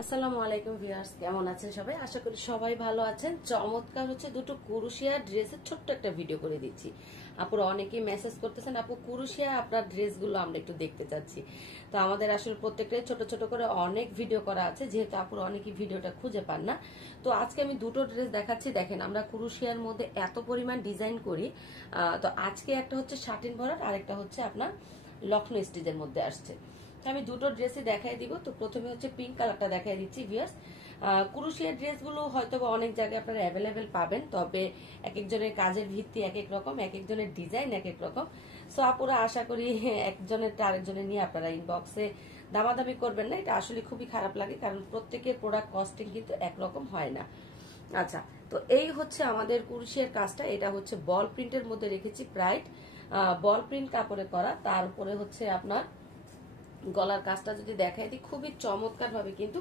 আসসালামু আলাইকুম ভিউয়ার্স, কেমন আছেন সবাই? আশা করি সবাই ভালো আছেন। চমৎকার হচ্ছে দুটো কুরুশিয়া ড্রেসের ছোট্ট একটা ভিডিও করে দিচ্ছি। আপুরা অনেকেই মেসেজ করতেছেন, আপু কুরুশিয়া আপনার ড্রেসগুলো আমরা একটু দেখতে চাচ্ছি। তো আমাদের আসলে প্রত্যেকটাই ছোট ছোট করে অনেক ভিডিও করা আছে, যেহেতু আপুরা অনেকেই ভিডিওটা খুঁজে পান না। তো আজকে আমি দুটো ড্রেস দেখাচ্ছি। দেখেন, আমরা কুরুশিয়ার মধ্যে এত পরিমাণ ডিজাইন করি। তো আজকে একটা হচ্ছে শাটিন ভরাট, আর একটা হচ্ছে আপনার লখনৌ স্টিচের মধ্যে আসছে। আমি দুটো ড্রেসই দেখাই দিব। তো প্রথমে হচ্ছে পিঙ্ক কালারটা দেখাই দিচ্ছি ভিউয়ার্স। কুরুশিয়ার ড্রেসগুলো হয়তো অনেক জায়গায় আপনারা অ্যাভেলেবেল পাবেন, তবে এক একজনের কাজের ভিত্তি এক এক রকম, এক একজনের ডিজাইন এক এক রকম। সো আপুরা আশা করি একজনেরটা আরেকজনের নিয়ে আপনারা ইনবক্সে দামাদামি করবেন না, এটা আসলে খুবই খারাপ লাগে, কারণ প্রত্যেকের প্রোডাক্ট কস্টিং কিন্তু একরকম হয় না। আচ্ছা, তো এই হচ্ছে আমাদের কুরুশিয়ার কাজটা। এটা হচ্ছে বল প্রিন্টের মধ্যে রেখেছি, প্রাইড বল প্রিন্ট কাপড়ে করা। তারপরে হচ্ছে আপনার গলার কাজটা যদি দেখাই দিই, খুবই চমৎকার ভাবে কিন্তু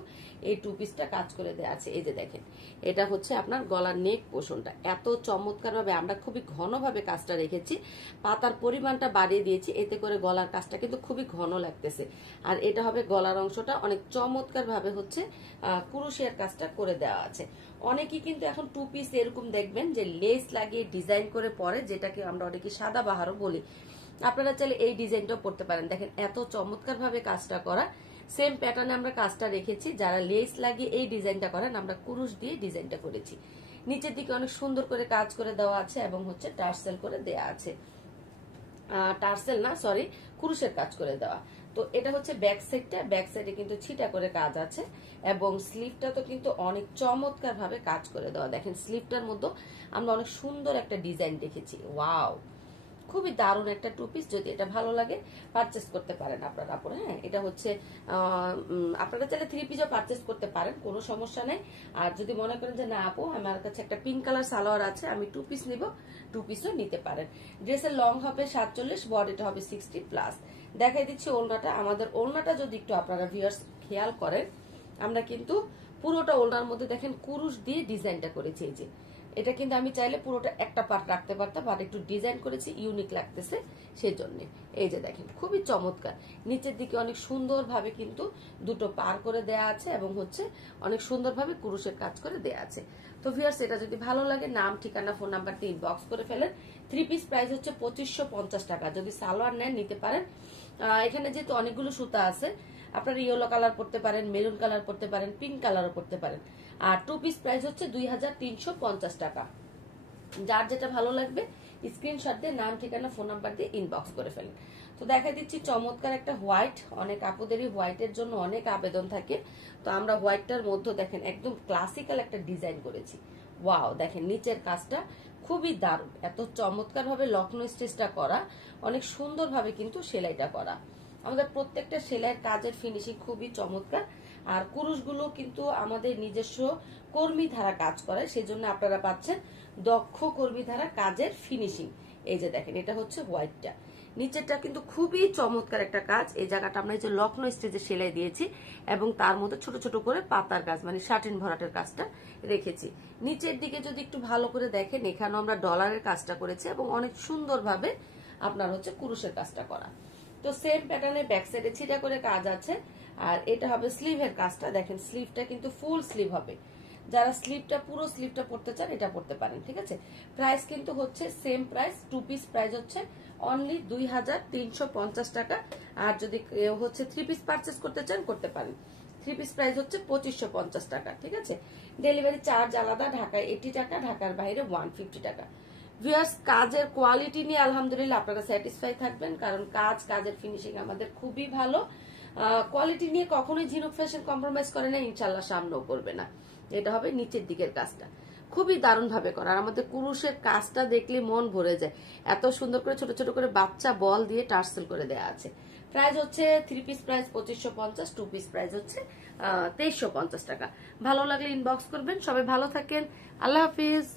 এই টু পিসটা কাজ করে দেওয়া আছে। এই যে দেখেন, এটা হচ্ছে আপনার গলার নেক পোর্শনটা, এত চমৎকার ভাবে আমরা খুবই ঘনভাবে কাজটা রেখেছি। পাতার পরিমাণটা বাড়িয়ে দিয়েছি, এতে করে গলার কাজটা কিন্তু খুবই ঘন লাগতেছে। আর এটা হবে গলার অংশটা, অনেক চমৎকার ভাবে হচ্ছে কুরুশিয়ার কাজটা করে দেওয়া আছে। অনেকেই কিন্তু এখন টু পিস এরকম দেখবেন যে লেস লাগিয়ে ডিজাইন করে পরে, যেটাকে আমরা অনেকে সাদা বাহারও বলি। আপনারা চাইলে এই ডিজাইনটাও পড়তে পারেন। দেখেন এত চমৎকার ভাবে কাজটা করা, সেম প্যাটার্নে আমরা কাজটা রেখেছি। যারা লেস লাগিয়ে এই ডিজাইনটা করেন, আমরা কুরুশ দিয়ে ডিজাইনটা করেছি। নিচের দিকে অনেক সুন্দর করে কাজ করে দেওয়া আছে এবং হচ্ছে টার্সেল করে দেওয়া আছে, টার্সেল না সরি, কুরুশের কাজ করে দেওয়া। তো এটা হচ্ছে ব্যাক সাইডটা, ব্যাক সাইডে কিন্তু ছিটা করে কাজ আছে এবং স্লিভটা তো কিন্তু অনেক চমৎকার ভাবে কাজ করে দেওয়া। দেখেন স্লিভটার মধ্যে আমরা অনেক সুন্দর একটা ডিজাইন রেখেছি। ওয়াও, খুবই দারুণ একটা টু পিস। যদি এটা ভালো লাগে পারচেস করতে পারেন আপনারা আপুরা। হ্যাঁ, এটা হচ্ছে আপনারা চাইলে থ্রি পিসও পারচেস করতে পারেন, কোনো সমস্যা নেই। আর যদি মনে করেন যে না আপু আমার কাছে একটা পিঙ্ক কালার সালোয়ার আছে, আমি টু পিস নিব, টু পিসও নিতে পারেন। ড্রেসের লং হবে 47, বডিটা হবে 60+। দেখাই দিচ্ছি ওড়নাটা। আমাদের ওড়নাটা যদি একটু আপনারা ভিউয়ার্স খেয়াল করেন, আমরা কিন্তু পুরোটা ওড়নার মধ্যে দেখেন কুরুশ দিয়ে ডিজাইনটা করেছি। এই যে এটা কিন্তু আমি চাইলে পুরোটা একটা পার্ট রাখতে পারতাম, আর একটু ডিজাইন করেছি, ইউনিক লাগতেছে সেজন্য। এই যে দেখেন খুবই চমৎকার, নিচের দিকে অনেক সুন্দর ভাবে কিন্তু দুটো পার করে দেয়া আছে এবং হচ্ছে অনেক সুন্দর ভাবে কুরুশের কাজ করে দেয়া আছে। তো ভিউয়ার্স, এটা যদি ভালো লাগে নাম ঠিকানা ফোন নাম্বার দিয়ে ইনবক্স করে ফেলেন। থ্রি পিস প্রাইস হচ্ছে 2550 টাকা। যদি সালোয়ার নেন নিতে পারেন। এখানে যেহেতু অনেকগুলো সুতা আছে, আপনারা ইয়েলো কালার পড়তে পারেন, মেরুন কালার পড়তে পারেন, পিঙ্ক কালারও পড়তে পারেন। আর টু পিস প্রাইস হচ্ছে 2350 টাকা। যার যেটা ভালো লাগবে স্ক্রিনশট দিয়ে নাম ঠিকানা ফোন নাম্বার দিয়ে ইনবক্স করে ফেলেন। তো দেখা দিচ্ছি চমৎকার একটা হোয়াইট, অনেক আপুদেরই হোয়াইটের জন্য অনেক আবেদন থাকে। তো আমরা হোয়াইটটার মধ্যে দেখেন একদম ক্লাসিক্যাল একটা ডিজাইন করেছি। ওয়াও, দেখেন নিচের কাজটা খুবই দারুণ, এত চমৎকার ভাবে লখনৌ স্টিচটা করা, অনেক সুন্দর ভাবে কিন্তু সেলাইটা করা। আমাদের প্রত্যেকটা সেলাইয়ের কাজের ফিনিশিং খুবই চমৎকার। আর কুরুশগুলো কিন্তু আমাদের নিজস্ব কর্মী ধারা কাজ করে, সেজন্য আপনারা পাচ্ছেন দক্ষ কর্মী ধারা কাজের ফিনিশিং। এই যে দেখেন, এটা হচ্ছে হোয়াইটটা, নিচেরটা কিন্তু খুবই চমৎকার একটা কাজ। এই জায়গাটা আমরা এই যে লখনৌ স্টিচে সেলাই দিয়েছি এবং তার মধ্যে ছোট ছোট করে পাতার কাজ মানে শাটিন ভরাটের কাজটা রেখেছি। নিচের দিকে যদি একটু ভালো করে দেখেন, এখানেও আমরা ডলারের কাজটা করেছি এবং অনেক সুন্দরভাবে আপনার হচ্ছে কুরুশের কাজটা করা। তো সেম প্যাটার্নে ব্যাক সাইডে ছিটা করে কাজ আছে। আর এটা হবে স্লিভের কাজটা। দেখেন স্লিভটা কিন্তু ফুল স্লিভ হবে, যারা স্লিভটা পুরো স্লিভটা পড়তে চান এটা পড়তে পারেন। ঠিক আছে, প্রাইস কিন্তু হচ্ছে same price, two piece price হচ্ছে অনলি 2350 টাকা। আর যদি কেউ হচ্ছে থ্রি পিস পারচেস করতে চান করতে পারেন। থ্রি পিস প্রাইস হচ্ছে 2550 টাকা। ঠিক আছে, ডেলিভারি চার্জ আলাদা, ঢাকায় 80 টাকা, ঢাকার বাইরে 150 টাকা। ভিউয়ার্স, কাজের কোয়ালিটি নিয়ে আলহামদুলিল্লাহ আপনারা স্যাটিসফাই থাকবেন, কারণ কাজের ফিনিশিং আমাদের খুবই ভালো। কোয়ালিটি নিয়ে কখনোই ঝিনুক ফ্যাশন কম্প্রোমাইজ করে না, ইনশাল্লাহ সামনেও করবে না। এটা হবে নিচের দিকের কাজটা, খুবই দারুণ ভাবে করা। আর আমাদের কুরুশের কাজটা দেখলে মন ভরে যায়, এত সুন্দর করে ছোট ছোট করে বাচ্চা বল দিয়ে টার্সেল করে দেওয়া আছে। প্রাইস হচ্ছে three piece price 2550, two piece price হচ্ছে 2350 টাকা। ভালো লাগলে ইনবক্স করবেন। সবাই ভালো থাকেন, আল্লাহ হাফিজ।